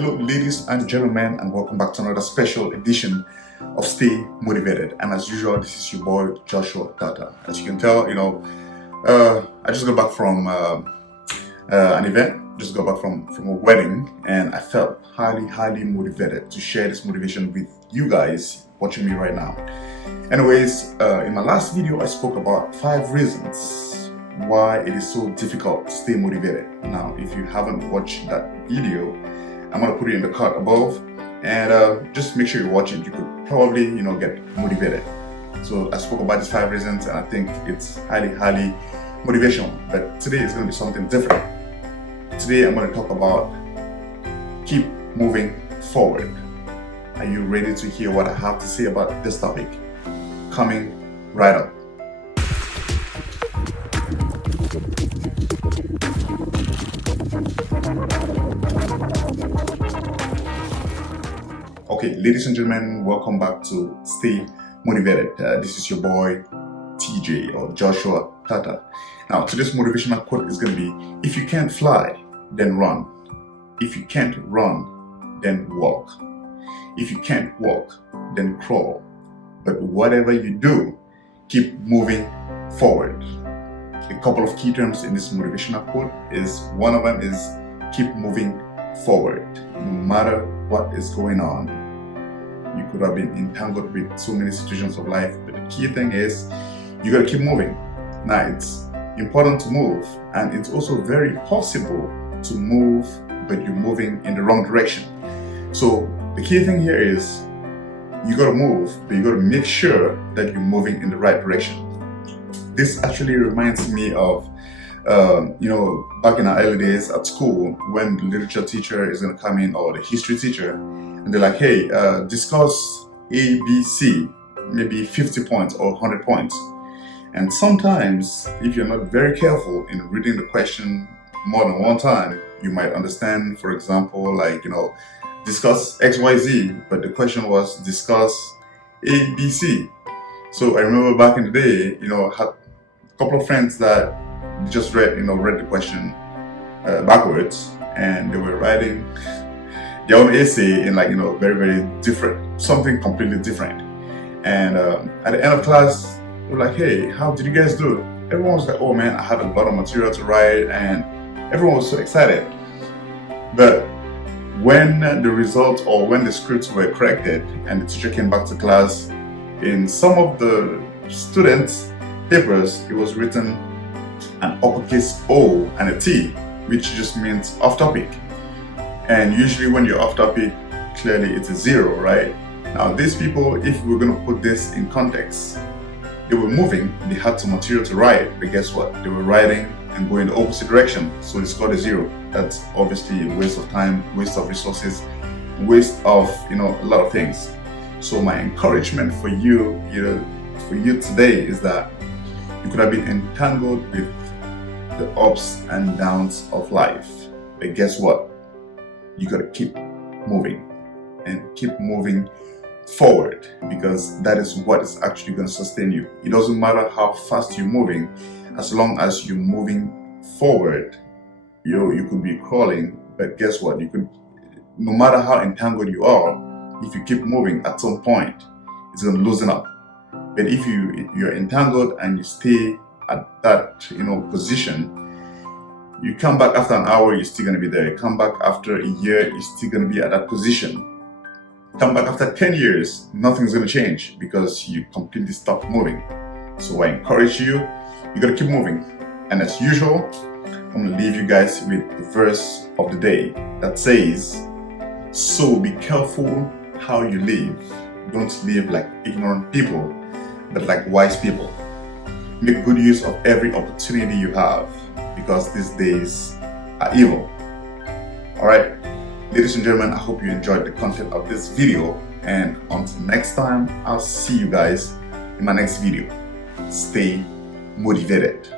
Hello ladies and gentlemen, and welcome back to another special edition of Stay Motivated. And as usual, this is your boy Joshua Tata. As you can tell, I just got back from an event, just got back from a wedding, and I felt highly motivated to share this motivation with you guys watching me right now. Anyways, in my last video I spoke about 5 reasons why it is so difficult to stay motivated. Now, if you haven't watched that video, I'm gonna put it in the card above, and just make sure you watch it. You could probably get motivated. So I spoke about these 5 reasons, and I think it's highly motivational. But today is going to be something different. Today I'm going to talk about keep moving forward. Are you ready to hear what I have to say about this topic? Coming right up. Okay, ladies and gentlemen, welcome back to Stay Motivated. This is your boy TJ or Joshua Tata. Now, today's motivational quote is going to be: if you can't fly, then run. If you can't run, then walk. If you can't walk, then crawl. But whatever you do, keep moving forward. A couple of key terms in this motivational quote is, one of them is keep moving forward. No matter what is going on, you could have been entangled with so many situations of life, but the key thing is you gotta keep moving. Now, it's important to move, and it's also very possible to move, but you're moving in the wrong direction. So the key thing here is you gotta move, but you gotta make sure that you're moving in the right direction. This actually reminds me of back in our early days at school, when the literature teacher is gonna come in, or the history teacher, and they're like, hey, discuss A, B, C, maybe 50 points or 100 points. And sometimes, if you're not very careful in reading the question more than one time, you might understand, for example, discuss XYZ, but the question was discuss A, B, C. So I remember back in the day, I had a couple of friends that just read the question backwards, and they were writing their own essay in very different, something completely different. And at the end of class, they were like, hey, how did you guys do? Everyone was like, oh man, I had a lot of material to write, and everyone was so excited. But when the results, or when the scripts were corrected and the teacher came back to class, in some of the students' papers, it was written an uppercase O and a T, which just means off topic. And usually when you're off topic, clearly it's a 0, right? Now, these people, if we're going to put this in context, they were moving, they had some material to write, but guess what? They were writing and going the opposite direction, so they scored a 0. That's obviously a waste of time, waste of resources, waste of a lot of things. So my encouragement for you today is that you could have been entangled with the ups and downs of life, but guess what? You gotta keep moving and keep moving forward, because that is what is actually going to sustain you. It doesn't matter how fast you're moving, as long as you're moving forward. You could be crawling, but guess what? No matter how entangled you are, if you keep moving, at some point it's going to loosen up. But if you're entangled and you stay at that position, you come back after an hour, you're still going to be there. You come back after a year, you're still going to be at that position. Come back after 10 years, nothing's going to change, because you completely stopped moving. So I encourage you got to keep moving. And as usual, I'm going to leave you guys with the verse of the day that says, so be careful how you live. Don't live like ignorant people, but like wise people. Make good use of every opportunity you have, because these days are evil. Alright, ladies and gentlemen, I hope you enjoyed the content of this video, and until next time, I'll see you guys in my next video. Stay motivated.